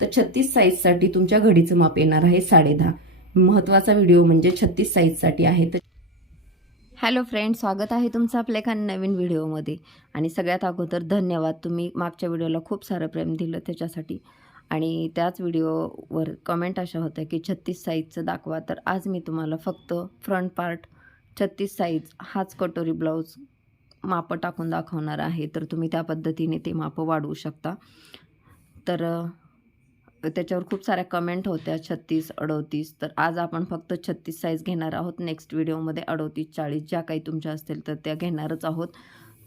तर 36 साईजसाठी तुमच्या घडीचं माप येणार आहे 10.5. महत्त्वाचा व्हिडिओ म्हणजे 36 साईजसाठी आहे. तर हॅलो फ्रेंड, स्वागत आहे तुमचं आपल्या एका नवीन व्हिडिओमध्ये. आणि सगळ्यात अगोदर धन्यवाद, तुम्ही मागच्या व्हिडिओला खूप सारं प्रेम दिलं त्याच्यासाठी. आणि त्याच व्हिडिओवर कमेंट अशा होत्या की 36 साईजचं दाखवा. तर आज मी तुम्हाला फक्त फ्रंट पार्ट 36 साईज हाच कटोरी ब्लाऊज मापं टाकून दाखवणार आहे. तर तुम्ही त्या पद्धतीने ते मापं वाढवू शकता. तर त्याच्यावर खूप साऱ्या कमेंट होत्या 36, 38. तर आज आपण फक्त 36 साईज घेणार आहोत. नेक्स्ट व्हिडिओमध्ये 38, 40 ज्या काही तुमच्या असतील तर त्या घेणारच आहोत.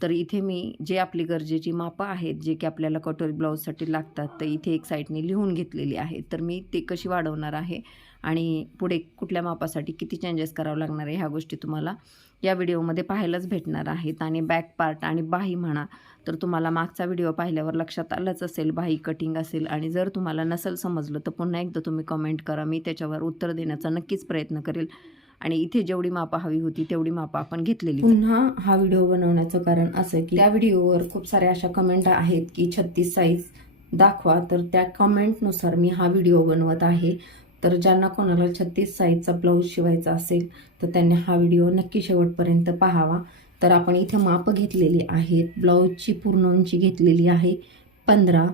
तर इथे मी जे आपली गरजेची मापं आहेत, जे की आपल्याला कटोरी ब्लाऊजसाठी लागतात, तर इथे एक साईडने लिहून घेतलेली आहे. तर मी ते कशी वाढवणार आहे आणि पुढे कुठल्या मापासाठी किती चेंजेस करावं लागणार आहे, ह्या गोष्टी तुम्हाला या व्हिडिओमध्ये पाहायलाच भेटणार आहेत. आणि बॅक पार्ट आणि बाही म्हणा, तर तुम्हाला मागचा व्हिडिओ पाहिल्यावर लक्षात आलंच असेल बाही कटिंग असेल. आणि जर तुम्हाला नसेल समजलं तर पुन्हा एकदा तुम्ही कमेंट करा, मी त्याच्यावर उत्तर देण्याचा नक्कीच प्रयत्न करेल. आणि इथे जेवढी मापं हवी होती तेवढी मापं आपण घेतलेली. पुन्हा हा व्हिडिओ बनवण्याचं कारण असं की त्या व्हिडिओवर खूप साऱ्या अशा कमेंट आहेत की 36 साईज दाखवा. तर त्या कमेंटनुसार मी हा व्हिडिओ बनवत आहे. तर ज्यांना कोणाला 36 साईजचा ब्लाऊज शिवायचा असेल तर त्यांनी हा व्हिडिओ नक्की शेवटपर्यंत पाहावा. तर आपण इथे मापं घेतलेली आहेत. ब्लाऊजची पूर्ण उंची घेतलेली आहे 15,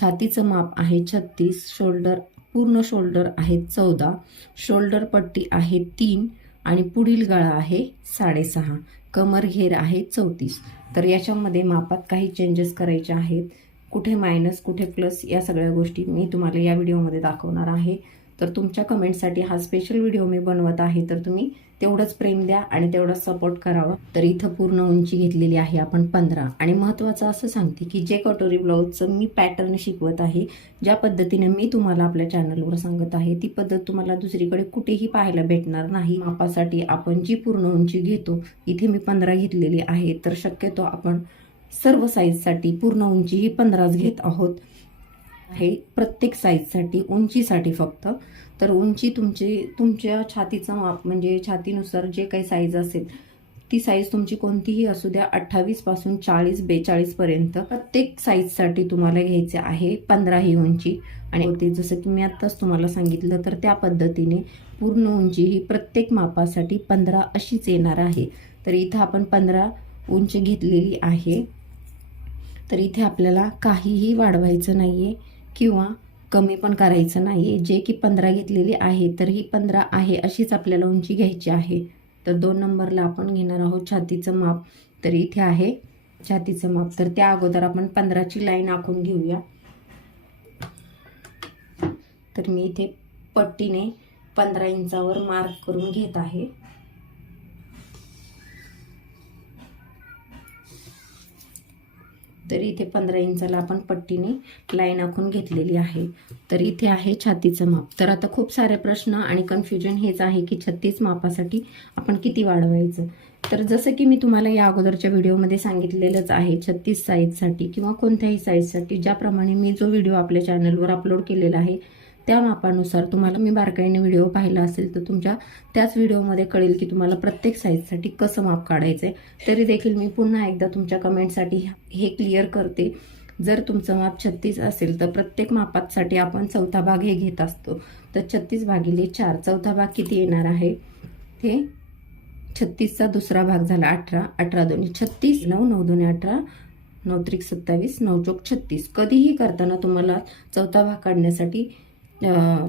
छातीचं माप आहे 36, शोल्डर पूर्ण शोल्डर आहे 14, शोल्डर पट्टी आहे 3 आणि पुढील गळा आहे 6.5, कमर घेर आहे 34. तर याच्यामध्ये मापात काही चेंजेस करायचे आहेत. कुठे मायनस कुठे प्लस या सगळ्या गोष्टी मी तुम्हाला या व्हिडिओमध्ये दाखवणार आहे. तर तुमच्या कमेंटसाठी हा स्पेशल व्हिडिओ मी बनवत आहे. तर तुम्ही तेवढंच प्रेम द्या आणि तेवढंच सपोर्ट करावा. तर इथं पूर्ण उंची घेतलेली आहे आपण 15. आणि महत्त्वाचं असं सांगते की जे कटोरी ब्लाऊजचं मी पॅटर्न शिकवत आहे, ज्या पद्धतीने मी तुम्हाला आपल्या चॅनलवर सांगत आहे, ती पद्धत तुम्हाला दुसरीकडे कुठेही पाहायला भेटणार नाही. मापासाठी आपण जी पूर्ण उंची घेतो, इथे मी 15 घेतलेली आहे. तर शक्यतो आपण सर्व साईजसाठी पूर्ण उंची ही 15च घेत आहोत. हे प्रत्येक साईजसाठी उंचीसाठी फक्त. तर उंची तुमच्या छातीचं माप म्हणजे छातीनुसार जे काही साईज असेल ती साईज तुमची कोणतीही असू द्या, 28 पासून 40, 42 पर्यंत प्रत्येक साईजसाठी तुम्हाला घ्यायचे आहे 15 ही उंची. आणि होते जसं की मी आत्ताच तुम्हाला सांगितलं, तर त्या पद्धतीने पूर्ण उंची ही प्रत्येक मापासाठी 15 अशीच येणार आहे. तर इथं आपण 15 उंची घेतलेली आहे. तर इथे आपल्याला काहीही वाढवायचं नाहीये किंवा कमी पण करायचं नाहीये. जे की 15 घेतलेली आहे, तर ही 15 आहे अशीच आपल्याला उंची घ्यायची आहे. तर 2 नंबरला आपण घेणार आहोत छातीचं माप. तर इथे आहे छातीचं माप. तर त्या अगोदर आपण 15ची लाईन आखून घेऊया. तर मी इथे पट्टीने 15 इंचावर मार्क करून घेत आहे. तर इथे 15 इंचाला आपण पट्टीने लाईन आखून घेतलेली आहे. तर इथे आहे छातीचं माप. तर आता खूप सारे प्रश्न आणि कन्फ्युजन हेच आहे की 36 मापासाठी आपण किती वाढवायचं. तर जसं की मी तुम्हाला या अगोदरच्या व्हिडिओमध्ये सांगितलेलंच आहे, 36 साईजसाठी किंवा कोणत्याही साईजसाठी ज्याप्रमाणे मी जो व्हिडिओ आपल्या चॅनलवर अपलोड केलेला आहे त्या मापानुसार तुम्हाला मी बारकाईने व्हिडिओ पाहिला असेल तर तुमच्या त्याच व्हिडिओमध्ये कळेल की तुम्हाला प्रत्येक साईजसाठी कसं माप काढायचं आहे. तरी देखील मी पुन्हा एकदा तुमच्या कमेंटसाठी हे क्लिअर करते. जर तुमचं माप 36 असेल तर प्रत्येक मापासाठी आपण चौथा भाग हे घेत असतो. तर 36/4 चौथा भाग किती येणार आहे, हे 36चा दुसरा भाग झाला 18, 18 दोन्ही 36, 9 9 दोन्ही 18, 9 त्रिक 27, 9 चौक 36. कधीही करताना तुम्हाला चौथा भाग काढण्यासाठी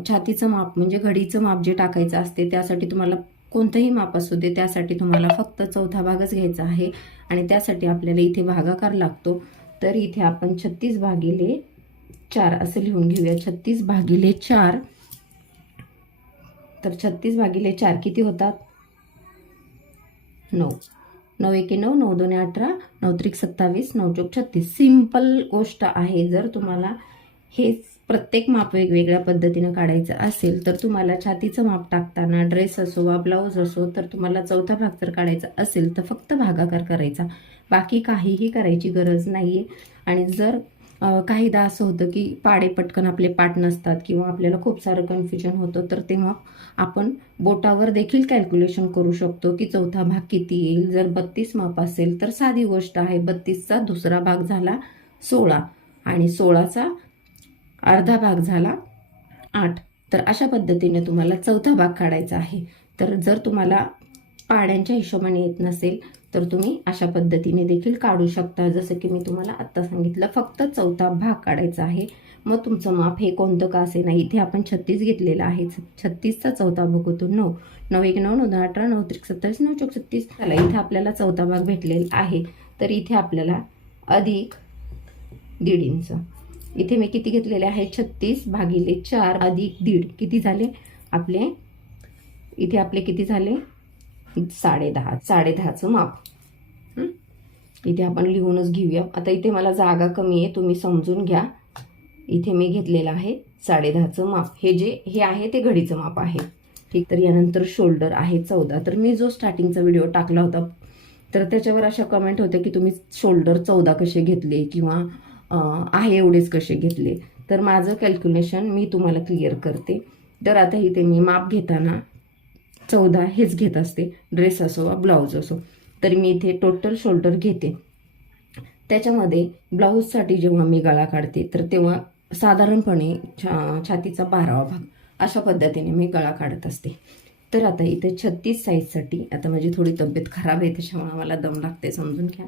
छातीचं माप म्हणजे घडीचं माप जे टाकायचं असते त्यासाठी तुम्हाला कोणतंही माप असू दे, त्यासाठी तुम्हाला फक्त चौथा भागच घ्यायचा आहे. आणि त्यासाठी आपल्याला इथे भागाकार लागतो. तर इथे आपण 36/4 असं लिहून घेऊया. 36/4. तर 36/4 किती होतात, 9. 9 एके 9, 9 दोन्ही 18, 9 त्रिक 27, 9 चौक 36. सिंपल गोष्ट आहे. जर तुम्हाला हे प्रत्येक माप वेगवेगळ्या पद्धतीनं काढायचं असेल तर तुम्हाला छातीचं माप टाकताना ड्रेस असो वा ब्लाऊज असो, तर तुम्हाला चौथा भाग जर काढायचा असेल तर फक्त भागाकार करायचा, बाकी काहीही करायची गरज नाहीये. आणि जर काहीदा असं होतं की पाडे पटकन आपले पाठ नसतात किंवा आपल्याला खूप सारं कन्फ्युजन होतं, तर तेव्हा आपण बोटावर देखील कॅल्क्युलेशन करू शकतो की चौथा भाग किती येईल. जर 32 माप असेल तर साधी गोष्ट आहे, 32चा दुसरा भाग झाला 16 आणि 16चा अर्धा भाग झाला 8. तर अशा पद्धतीने तुम्हाला चौथा भाग काढायचा आहे. तर जर तुम्हाला पाड्यांच्या हिशोबाने येत नसेल तर तुम्ही अशा पद्धतीने देखील काढू शकता. जसं की मी तुम्हाला आत्ता सांगितलं, फक्त चौथा भाग काढायचा आहे. मग तुमचं माप हे कोणतं का असे नाही, इथे आपण 36 घेतलेलं आहे. 36चा चौथा भाग होतो 9. 9 1 9 9 18 9 3 27 9 4 36. चला, इथे आपल्याला चौथा भाग भेटलेला आहे. तर इथे आपल्याला अधिक 1.5 इंच, इथे मी किती घेतलेले आहे 36 भागिले 4 अधिक 1.5 किती झाले आपले, इथे आपले किती झाले 10.5. 10.5चं माप इथे आपण लिहूनच घेऊया. आता इथे मला जागा कमी आहे, तुम्ही समजून घ्या. इथे मी घेतलेलं आहे 10.5चं माप. हे आहे ते घडीचं माप आहे. ठीक, तर यानंतर शोल्डर आहे 14. तर मी जो स्टार्टिंगचा व्हिडिओ टाकला होता तर त्याच्यावर अशा कमेंट होत्या की तुम्ही शोल्डर 14 कसे घेतले किंवा आहे एवढेच कसे घेतले. तर माझं कॅल्क्युलेशन मी तुम्हाला क्लिअर करते. तर आता इथे मी माप घेताना 14 हेच घेत असते, ड्रेस असो वा ब्लाऊज असो. तर मी इथे टोटल शोल्डर घेते. त्याच्यामध्ये ब्लाऊजसाठी जेव्हा मी गळा काढते तर तेव्हा साधारणपणे छातीचा 12वा भाग अशा पद्धतीने मी गळा काढत असते. तर आता इथे 36 साईजसाठी, आता माझी थोडी तब्येत खराब आहे त्याच्यामुळे मला दम लागते, समजून घ्या.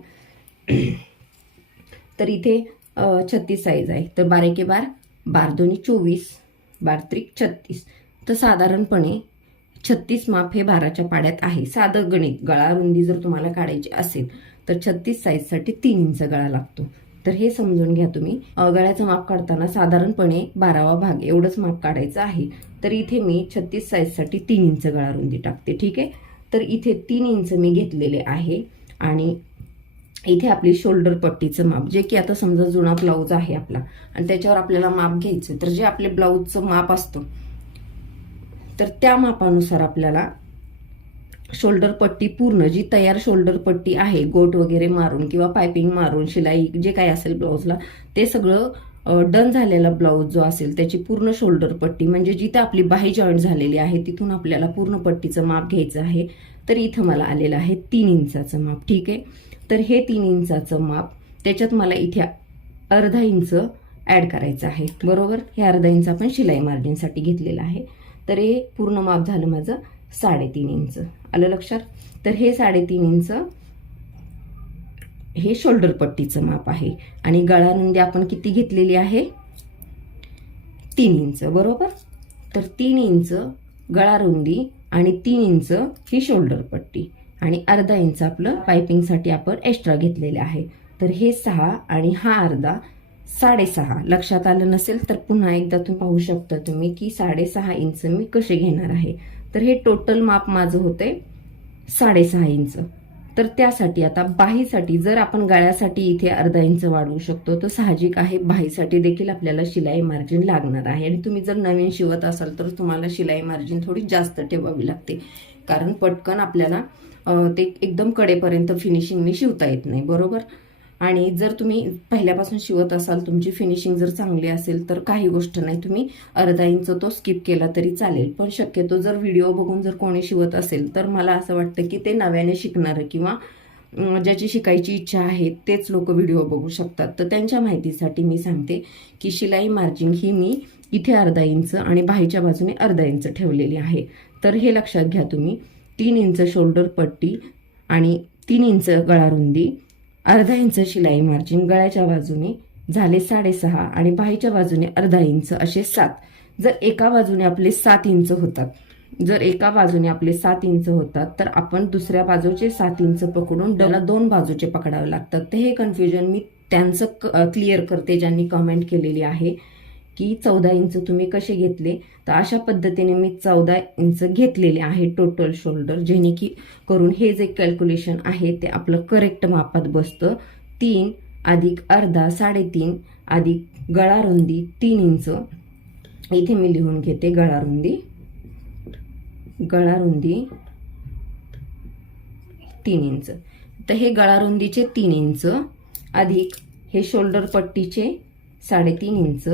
तर इथे 36 साईज आहे. तर 12 के 12, 12 दोन्ही 24, 12 त्रिक 36. तर साधारणपणे 36 माप हे 12च्या पाड्यात आहे. साधं गणित, गळा रुंदी जर तुम्हाला काढायची असेल तर 36 साईजसाठी 3 इंच गळा लागतो. तर हे समजून घ्या तुम्ही. गळ्याचं माप काढताना साधारणपणे 12वा भाग एवढंच माप काढायचं आहे. तर इथे मी 36 साईजसाठी 3 इंच गळा रुंदी टाकते. ठीक आहे, तर इथे 3 इंच मी घेतलेले आहे. आणि इथे आपली शोल्डर पट्टीचं माप, जे की आता समजा जुना ब्लाऊज आहे आपला आणि त्याच्यावर आपल्याला माप घ्यायचं, तर जे आपले ब्लाऊजचं माप असतं तर त्या मापानुसार आपल्याला शोल्डर पट्टी पूर्ण, जी तयार शोल्डर पट्टी आहे गोट वगैरे मारून किंवा पायपिंग मारून शिलाई जे काय असेल ब्लाऊजला, ते सगळं डन झालेला ब्लाऊज जो असेल त्याची पूर्ण शोल्डर पट्टी, म्हणजे जिथे आपली बाही जॉईंट झालेली आहे तिथून आपल्याला पूर्ण पट्टीचं माप घ्यायचं आहे. तर इथं मला आलेलं आहे 3 इंचाचं माप. ठीक आहे, तर हे 3 इंचाचं माप, त्याच्यात मला इथे अर्धा इंच ऍड करायचं आहे. बरोबर, हे अर्धा इंच आपण शिलाई मार्जिनसाठी घेतलेलं आहे. तर हे पूर्ण माप झालं माझं 3.5 इंच. आलं लक्षात. तर हे 3.5 इंच हे शोल्डर पट्टीचं माप आहे. आणि गळा रुंदी आपण किती घेतलेली आहे 3 इंच. बरोबर, तर 3 इंच गळा रुंदी आणि 3 इंच ही शोल्डर पट्टी आणि अर्धा इंच आपलं पायपिंगसाठी आपण एक्स्ट्रा घेतलेले आहे. तर हे 6 आणि हा अर्धा 6.5. लक्षात आलं नसेल तर पुन्हा एकदा तुम्ही पाहू शकता तुम्ही की 6.5 इंच मी कसे घेणार आहे. तर हे टोटल माप माझं होते 6.5 इंच. तर त्यासाठी आता बाहीसाठी जर आपण गळ्यासाठी इथे अर्धा इंच वाढवू शकतो तर साहजिक आहे बाहीसाठी देखील आपल्याला शिलाई मार्जिन लागणार आहे. आणि तुम्ही जर नवीन शिवत असाल तर तुम्हाला शिलाई मार्जिन थोडी जास्त ठेवावी लागते, कारण पटकन आपल्याला ते एकदम कडेपर्यंत फिनिशिंगने शिवता येत नाही. बरोबर, आणि जर तुम्ही पहिल्यापासून शिवत असाल, तुमची फिनिशिंग जर चांगली असेल तर काही गोष्ट नाही, तुम्ही अर्धा इंच तो स्किप केला तरी चालेल. पण शक्यतो जर व्हिडिओ बघून जर कोणी शिवत असेल तर मला असं वाटतं की ते नव्याने शिकणारं किंवा ज्याची शिकायची इच्छा आहे तेच लोक व्हिडिओ बघू शकतात. तर त्यांच्या माहितीसाठी मी सांगते की शिलाई मार्जिन ही मी इथे अर्धा इंच आणि बाहीच्या बाजूने अर्धा इंच ठेवलेली आहे. तर हे लक्षात घ्या तुम्ही. 3 इंच शोल्डर पट्टी आणि 3 इंच गळा रुंदी, अर्धा इंच शिलाई मार्जिन, गळ्याच्या बाजूने झाले 6.5 आणि बाहीच्या बाजूने अर्धा इंच, असे 7. जर एका बाजूने आपले 7 इंच होतात, जर एका बाजूने आपले 7 इंच होतात तर आपण दुसऱ्या बाजूचे 7 इंच पकडून डबल 2 बाजूचे पकडावे लागतात. तर हे कन्फ्युजन मी त्यांचं क्लिअर करते ज्यांनी कमेंट केलेली आहे की 14 इंच तुम्ही कसे घेतले. तर अशा पद्धतीने मी 14 इंच घेतलेले आहे टोटल शोल्डर, जेणे की करून हे जे कॅल्क्युलेशन आहे ते आपलं करेक्ट मापात बसतं. 3 अधिक अर्धा 3.5 अधिक गळा रुंदी 3 इंच. इथे मी लिहून घेते गळा रुंदी 3 इंच. तर हे गळा रुंदीचे 3 इंच अधिक हे शोल्डर पट्टीचे 3.5 इंच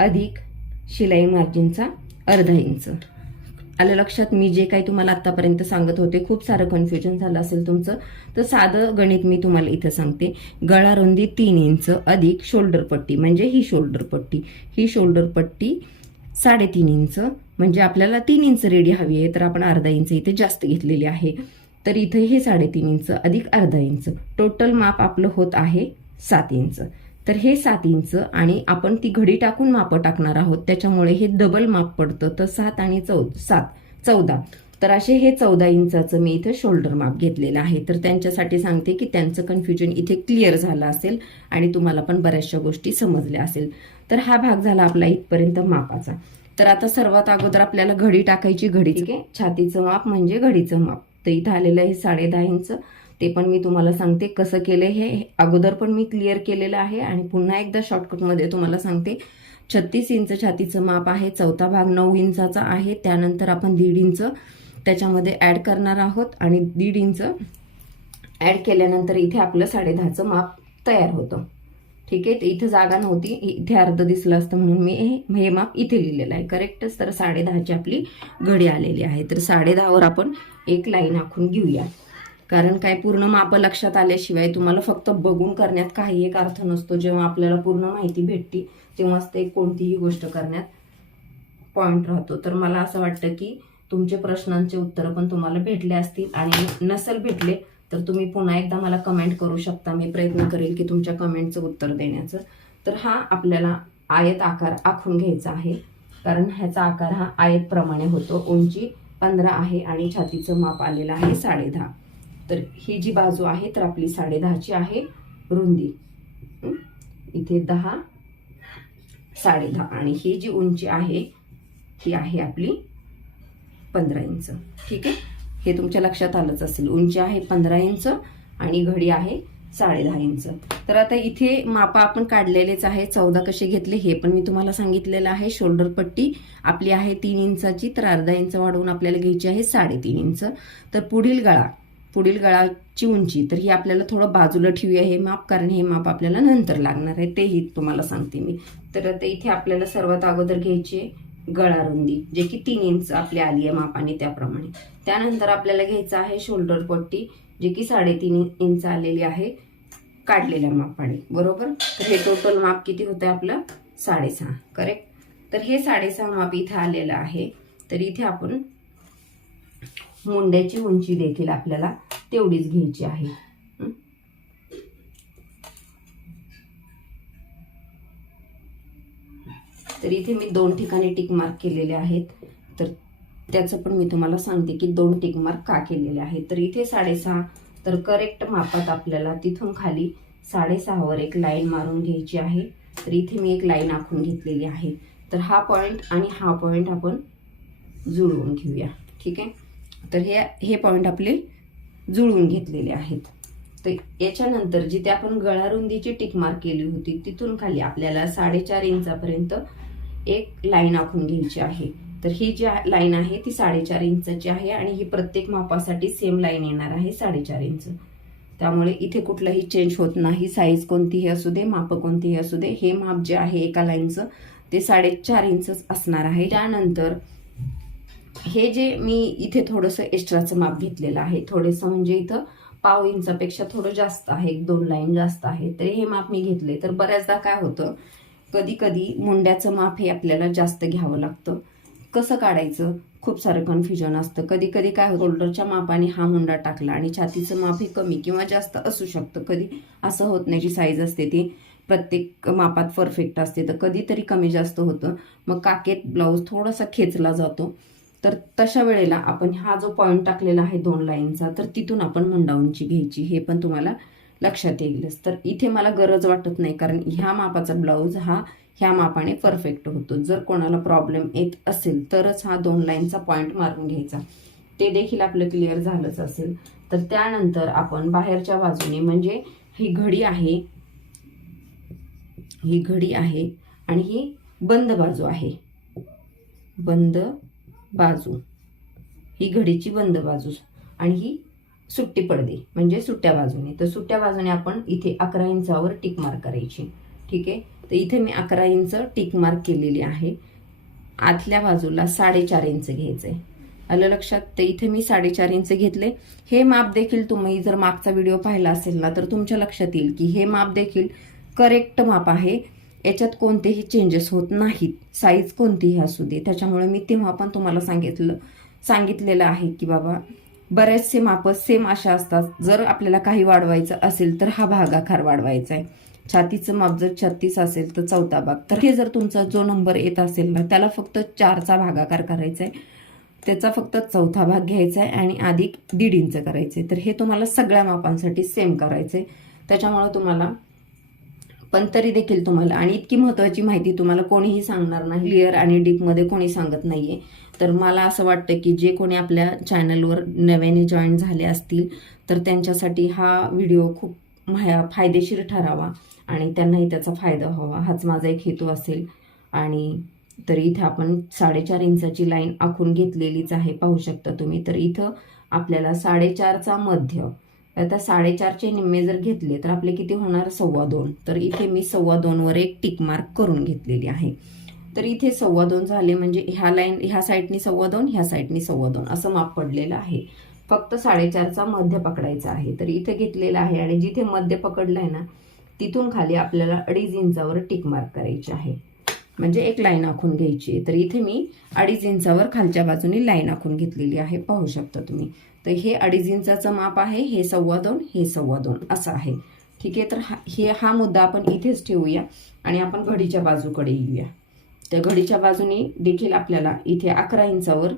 अधिक शिलाई मार्जिनचा अर्धा इंच. आलं लक्षात? मी जे काही तुम्हाला आतापर्यंत सांगत होते, खूप सारं कन्फ्युजन झालं असेल तुमचं, तर साधं गणित मी तुम्हाला इथं सांगते. गळा रुंदी 3 इंच अधिक शोल्डर पट्टी, म्हणजे ही शोल्डर पट्टी, ही शोल्डर पट्टी 3.5 इंच, म्हणजे आपल्याला 3 इंच रेडी हवी आहे, तर आपण अर्धा इंच इथे जास्त घेतलेली आहे. तर इथे हे 3.5 इंच अधिक अर्धा इंच, टोटल माप आपलं होत आहे 7 इंच. तर हे 7 इंच आणि आपण ती घडी टाकून माप टाकणार आहोत, त्याच्यामुळे हे डबल माप पडतं. तर 7 आणि 14. तर असे हे 14 इंचाचं मी इथे शोल्डर माप घेतलेलं आहे. तर त्यांच्यासाठी सांगते की त्यांचं कन्फ्युजन इथे क्लिअर झालं असेल आणि तुम्हाला पण बऱ्याचशा गोष्टी समजल्या असेल. तर हा भाग झाला आपला इथपर्यंत मापाचा. तर आता सर्वात अगोदर आपल्याला घडी टाकायची. घडी, ठीक आहे, छातीचं माप म्हणजे घडीचं माप. तर इथं आलेलं आहे 10.5 इंच. ते पण मी तुम्हाला सांगते कसं केलं, हे अगोदर पण मी क्लिअर केलेलं आहे आणि पुन्हा एकदा शॉर्टकटमध्ये तुम्हाला सांगते. 36 इंच छातीचं माप आहे, चौथा भाग 9 इंचाचा आहे. त्यानंतर आपण 1.5 इंच त्याच्यामध्ये ऍड करणार आहोत आणि 1.5 इंच ऍड केल्यानंतर इथे आपलं 10.5चं माप तयार होतं. ठीक आहे, तर इथं जागा नव्हती, इथे अर्ध दिसलं असतं म्हणून मी हे माप इथे लिहिलेलं आहे. करेक्टच. तर 10.5ची आपली घडी आलेली आहे. तर 10.5वर आपण एक लाईन आखून घेऊया. कारण काय, पूर्ण माप लक्षात आल्याशिवाय तुम्हाला फक्त बघून करण्यात काही एक अर्थ नसतो. जेव्हा आपल्याला पूर्ण माहिती भेटते तेव्हाच ते कोणतीही गोष्ट करण्यात पॉइंट राहतो. तर मला असं वाटतं की तुमचे प्रश्नांचे उत्तर पण तुम्हाला भेटले असतील, आणि नसेल भेटले तर तुम्ही पुन्हा एकदा मला कमेंट करू शकता. मी प्रयत्न करेल की तुमच्या कमेंटचं उत्तर देण्याचं. तर हा आपल्याला आयत आकार आखून घ्यायचा आहे, कारण ह्याचा आकार हा आयत प्रमाणे होतो. उंची 15 आहे आणि छातीचं माप आलेलं आहे 10.5. तर ही जी बाजू आहे तर आपली 10.5ची आहे रुंदी, इथे 10, 10.5, आणि ही जी उंची आहे ही आहे आपली 15 इंच. ठीक आहे, हे तुमच्या लक्षात आलंच असेल. उंची आहे 15 इंच आणि घडी आहे 10.5 इंच. तर आता इथे मापा आपण काढलेलेच आहे. 14 कसे घेतले हे पण मी तुम्हाला सांगितलेलं आहे. शोल्डर पट्टी आपली आहे 3 इंचाची, तर अर्धा इंच वाढवून आपल्याला घ्यायची आहे 3.5 इंच. तर पुढील गळाची उंची, तर ही आपल्याला थोडं बाजूला ठेवूया हे माप, कारण हे माप आपल्याला नंतर लागणार आहे, तेही तुम्हाला सांगते मी. तर आता इथे आपल्याला सर्वात अगोदर घ्यायची गळा रुंदी, जे की 3 इंच आपली आली आहे मापाने त्याप्रमाणे. त्यानंतर आपल्याला घ्यायचं आहे शोल्डर पट्टी, जे की 3.5 इंच आलेली आहे काढलेल्या मापाने, बरोबर. तर हे टोटल माप किती होतं आपलं? 6.5. करेक्ट. तर हे 6.5 माप इथे आलेलं आहे. तर इथे आपण मुंड्याची उंची देखील आपल्याला तेवढीच घ्यायची आहे. तर इथे मी 2 ठिकाणी टिक मार्क केलेले आहेत. तर त्याचं पण मी तुम्हाला सांगते की 2 टिक मार्क का केलेले आहेत. तर इथे 6.5, तर करेक्ट मापात आपल्याला तिथून खाली 6.5 वर एक लाईन मारून घ्यायची आहे. तर इथे मी एक लाईन आखून घेतलेली आहे. तर हा पॉइंट आणि हा पॉइंट आपण जुळवून घेऊया. ठीक आहे, तर हे पॉइंट आपले जुळवून घेतलेले आहेत. तर याच्यानंतर जिथे आपण गळा रुंदीची टिक मार्क केली होती तिथून खाली आपल्याला 4.5 इंचापर्यंत एक लाईन आखून घ्यायची आहे. तर ही जी लाईन आहे ती 4.5 इंचाची आहे आणि ही प्रत्येक मापासाठी सेम लाईन येणार आहे 4.5 इंच. त्यामुळे इथे कुठलाही चेंज होत नाही. साईज कोणतीही असू दे, माप कोणतीही असू दे, हे माप जे आहे एका लाईनचं ते 4.5 इंच असणार आहे. त्यानंतर हे जे मी इथे थोडंसं एक्स्ट्राचं माप घेतलेलं आहे, थोडंसं म्हणजे इथं 1/2 इंचापेक्षा थोडं जास्त आहे, 1-2 लाईन जास्त आहे, तर हे माप मी घेतले. तर बऱ्याचदा काय होतं, कधी कधी मुंड्याचं माप हे आपल्याला जास्त घ्यावं लागतं. कसं काढायचं, खूप सारं कन्फ्युजन असतं. कधी कधी काय होतं, शोल्डरच्या मापाने हा मुंडा टाकला आणि छातीचं माप हे कमी किंवा जास्त असू शकतं. कधी असं होत नाही, जी साईज असते ती प्रत्येक मापात परफेक्ट असते, तर कधीतरी कमी जास्त होतं. मग काकेत ब्लाऊज थोडासा खेचला जातो. तर तशा वेळेला आपण हा जो पॉइंट टाकलेला आहे 2 लाईनचा, तर तिथून आपण मुंडा उंची घ्यायची, हे पण तुम्हाला लक्षात येईलच. तर इथे मला गरज वाटत नाही, कारण ह्या मापाचा ब्लाऊज हा ह्या मापाने परफेक्ट होतो. जर कोणाला प्रॉब्लेम येत असेल तरच हा 2 लाईनचा पॉइंट मारून घ्यायचा. ते देखील आपलं क्लिअर झालंच असेल. तर त्यानंतर आपण बाहेरच्या बाजूने, म्हणजे ही घडी आहे आणि ही बंद बाजू आहे, बंद बाजू, ही घडीची बंद बाजू आणि ही सुट्टी पडदे म्हणजे सुट्ट्या बाजूने. तर सुट्ट्या बाजूने आपण इथे 11 इंचावर टिक मार्क करायची. ठीक आहे, तर इथे मी 11 इंच टिक मार्क केलेली आहे. आतल्या बाजूला 4.5 इंच घ्यायचंय. आलं लक्षात. तर इथे मी 4.5 इंच घेतले. हे माप देखील तुम्ही जर मागचा व्हिडिओ पाहिला असेल ना तर तुमच्या लक्षात येईल की हे माप देखील करेक्ट माप आहे. याच्यात कोणतेही चेंजेस होत नाहीत, साईज कोणतीही असू दे. त्याच्यामुळे मी तेव्हा पण तुम्हाला सांगितलेलं आहे की बाबा बरेचसे माप सेम अशा असतात. जर आपल्याला काही वाढवायचं असेल तर हा भागाकार वाढवायचा आहे. छातीचं माप जर 36 असेल तर 4था भाग. तर हे जर तुमचा जो नंबर येत असेल ना त्याला फक्त 4चा भागाकार करायचा आहे, त्याचा फक्त 4था भाग घ्यायचा आहे आणि अधिक 1.5 इंच करायचे. तर हे तुम्हाला सगळ्या मापांसाठी सेम करायचंय. त्याच्यामुळे तुम्हाला पण तरी देखील तुम्हाला, आणि इतकी महत्वाची माहिती तुम्हाला कोणीही सांगणार नाही, क्लिअर आणि डीप मध्ये कोणी सांगत नाहीये. तर मला असं वाटतं की जे कोणी आपल्या चॅनलवर नव्याने जॉईन झाले असतील तर त्यांच्यासाठी हा व्हिडिओ खूप फायदेशीर ठरावा आणि त्यांनाही त्याचा फायदा व्हावा, हाच माझा एक हेतू असेल. आणि तर इथे आपण 4.5 इंचाची लाईन आखून घेतलेलीच आहे, पाहू शकता तुम्ही. तर इथं आपल्याला 4.5चा मध्य, आता 4.5चे निम्मे जर घेतले तर आपले किती होणार, 2.25. तर इथे मी 2.25 वर एक टिक मार्क करून घेतलेली आहे. तर इथे 2.25 झाले म्हणजे ह्या लाईन ह्या साईडनी 2.25, ह्या साईडनी 2.25 असं माप पडलेलं आहे. फक्त 4.5चा मध्य पकडायचा आहे. तर इथे घेतलेला आहे आणि जिथे मध्य पकडलाय ना तिथून खाली आपल्याला 2.5 इंचावर टिक मार्क करायची आहे, म्हणजे एक लाईन आखून घ्यायची. तर इथे मी 2.5 इंचावर खालच्या बाजूने लाईन आखून घेतलेली आहे, पाहू शकता तुम्ही. तर हे 2.5 इंचाचं माप आहे, हे 2.25, हे 2.25 असं आहे. ठीक आहे. तर हा मुद्दा आपण इथेच ठेवूया आणि आपण घडीच्या बाजूकडे येऊया. त्या घडीच्या बाजूने देखील आपल्याला इथे 11 इंचावर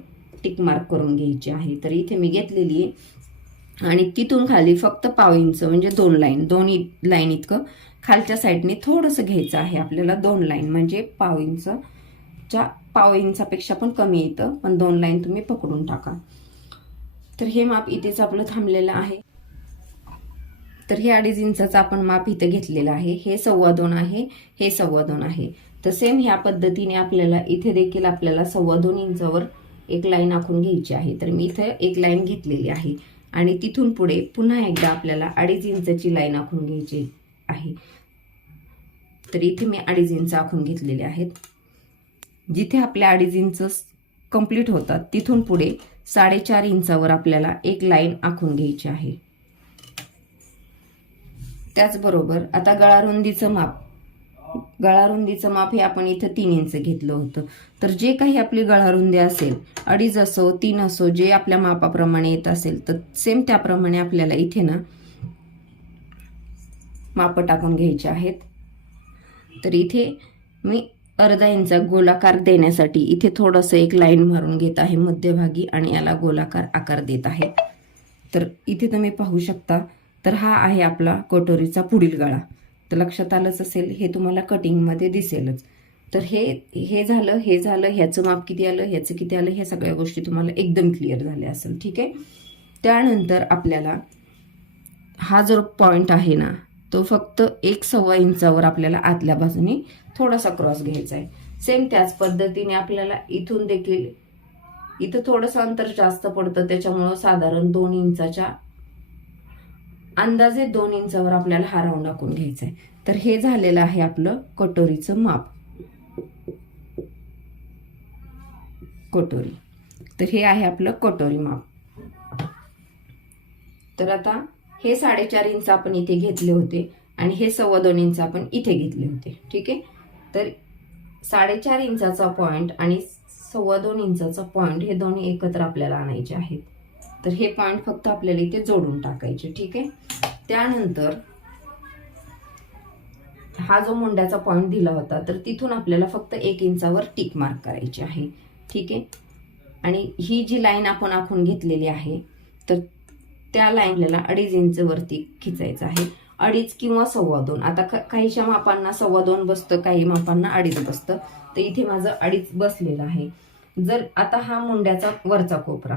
टिक मार्क करून घ्यायची आहे. तर इथे मी घेतलेली आहे आणि तिथून खाली फक्त 1/2 इंच म्हणजे 2 लाईन, दोन्ही लाईन इतकं खालच्या साईडने थोडंसं घ्यायचं आहे आपल्याला. 2 लाईन म्हणजे 1/2 इंचापेक्षा पण कमी येतं, पण 2 लाईन तुम्ही पकडून टाका. तर हे माप इथेच आपलं थांबलेलं आहे. तर हे 2.5 इंचाचं आपण माप इथं घेतलेलं आहे. हे 2.25 आहे, हे 2.25 आहे. तर सेम ह्या पद्धतीने आपल्याला इथे देखील आपल्याला 2.25 इंचावर एक लाईन आखून घ्यायची आहे. तर मी इथे एक लाईन घेतलेली आहे आणि तिथून पुढे पुन्हा एकदा आपल्याला 2.5 इंचाची लाईन आखून घ्यायची आहे. तर इथे मी 2.5 इंच आखून घेतलेले आहेत. जिथे आपल्या 2.5 इंच कंप्लीट होतात तिथून पुढे 4.5 इंचावर आपल्याला एक लाईन आखून घ्यायची आहे. त्याचबरोबर आता गळारुंदीचं माप हे आपण इथं 3 इंच घेतलं होतं. तर जे काही आपली गळारुंदी असेल, 2.5 असो 3 असो, जे आपल्या मापाप्रमाणे येत असेल तर सेम त्याप्रमाणे आपल्याला इथे ना माप टाकून घ्यायचे आहेत. तर इथे मी अर्धा इंच गोलाकार देण्यासाठी इथे थोडंसं एक लाईन मारून घेत आहे मध्यभागी आणि याला गोलाकार आकार देत आहे. तर इथे तुम्ही पाहू शकता. तर हा आहे आपला कटोरीचा पुढील गळा. तर लक्षात आलंच असेल, हे तुम्हाला कटिंगमध्ये दिसेलच. तर हे झालं, ह्याचं माप किती आलं, ह्याचं किती आलं, ह्या सगळ्या गोष्टी तुम्हाला एकदम क्लिअर झाल्या असेल. ठीक आहे. त्यानंतर आपल्याला हा जो पॉइंट आहे ना तो फक्त 1.25 इंचावर आपल्याला आतल्या बाजूने थोडासा क्रॉस घ्यायचा आहे. सेम त्याच पद्धतीने आपल्याला इथून देखील, इथं थोडंसं अंतर जास्त पडतं त्याच्यामुळं साधारण 2 इंचाच्या अंदाजे 2 इंचावर आपल्याला हा राऊंड आखून घ्यायचा आहे. तर हे झालेलं आहे आपलं कटोरीचं माप, कटोरी. तर हे आहे आपलं कटोरी माप. तर आता हे 4.5 इंच आपण इथे घेतले होते आणि हे 2.25 इंच आपण इथे घेतले होते. ठीक आहे. तर 4.5 इंचाचा पॉइंट आणि 2.25 इंचाचा पॉइंट हे दोन्ही एकत्र आपल्याला आणायचे आहेत. तर हे पॉइंट फक्त आपल्याला इथे जोडून टाकायचे. ठीक आहे. त्यानंतर हा जो मुंड्याचा पॉइंट दिला होता तर तिथून आपल्याला फक्त 1 इंचावर टिक मार्क करायची आहे. ठीक आहे. आणि ही जी लाईन आपण आखून घेतलेली आहे तर त्या लाईनला 2.5 इंच वरती खिचायचं आहे. 2.5 किंवा 2.25. आता काहीशा मापांना 2.25 बसतं, काही मापांना 2.5 बसतं. तर इथे माझं 2.5 बसलेलं आहे. जर आता हा मुंड्याचा वरचा कोपरा,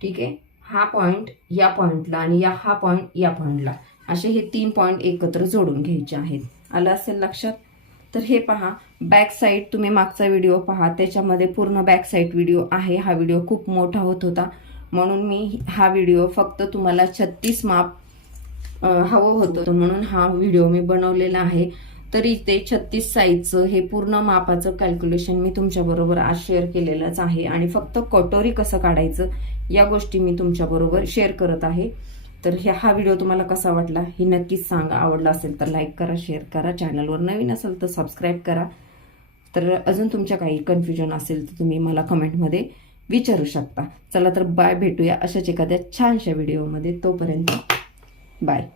ठीक आहे, हा पॉइंट या पॉइंटला आणि हा पॉइंट या पॉइंटला, असे हे 3 पॉइंट एकत्र जोडून घ्यायचे आहेत. आलं असेल लक्षात. तर हे पहा, बॅक साईड तुम्ही मागचा व्हिडिओ पहा, त्याच्यामध्ये पूर्ण बॅक साईड व्हिडिओ आहे. हा व्हिडिओ खूप मोठा होत होता म्हणून मी हा व्हिडिओ फक्त तुम्हाला 36 माप हवं होतं म्हणून हा व्हिडिओ मी बनवलेला आहे. तरी ते 36 साईजचं हे पूर्ण मापाचं कॅल्क्युलेशन मी तुमच्याबरोबर आज शेअर केलेलंच आहे आणि फक्त कटोरी कसं काढायचं या गोष्टी मी तुमच्याबरोबर शेअर करत आहे. तर हा व्हिडिओ तुम्हाला कसा वाटला हे नक्कीच सांगा. आवडला असेल तर लाईक करा, शेअर करा, चॅनलवर नवीन असेल तर सबस्क्राईब करा. तर अजून तुमच्या काही कन्फ्युजन असेल तर तुम्ही मला कमेंटमध्ये विचारू शकता. चला तर बाय, भेटूया अशाच एखाद्या छानशा व्हिडिओमध्ये. तोपर्यंत बाय.